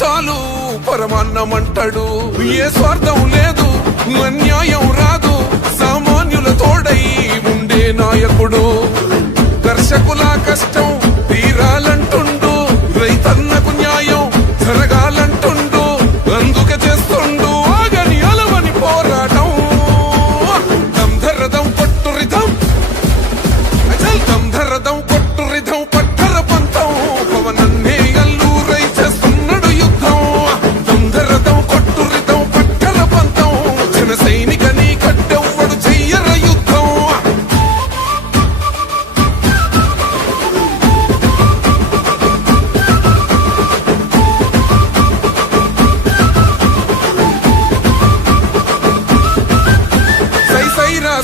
చాలు పరమాన్నమంటాడు. ఏ స్వార్థం లేదు, అన్యాయం రాదు, సామాన్యుల తోడై ఉండే నాయకుడు. కర్షకుల కష్టం తీరాలంటుండు, రైతన్నకు న్యాయం జరగాలంటుండు. అందుకే చేస్తుండు ఆగని అలవని పోరాటం. దమ్ ధరదం కొట్టు రిధం, దమ్ ధరదం కొట్టు రిధం, పట్టర పంతం పవనన్నే అల్లూరై చేస్తున్నాడు యుద్ధం. దమ్ ధరదం కొట్టు రిధం, పట్టర పంతం జన సైనిక నీ కట్టెవ్వడు చెయ్యర యుద్ధం.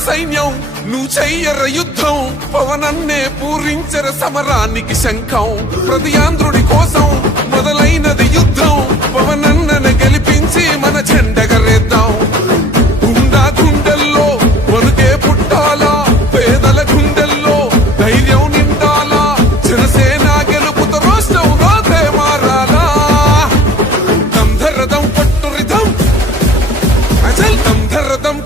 సైన్యం నువ్వు చెయ్యర యుద్ధం, పవనన్నే పూరించర సమరానికి శంఖం. ప్రతి ఆంధ్రుడి కోసం మొదలైనది యుద్ధం, పవనన్నను గెలిపించి మన జెండగరేద్దాం. గుండా గుండెల్లో వణుకే పుట్టాలా, పేదల గుండెల్లో ధైర్యం నిండాలా. జనసేన గెలుపుతో రాష్ట్రం రాతే మారాలా. దమ్ ధరదం కొట్టు రిధం, అజల్ దమ్ ధరదం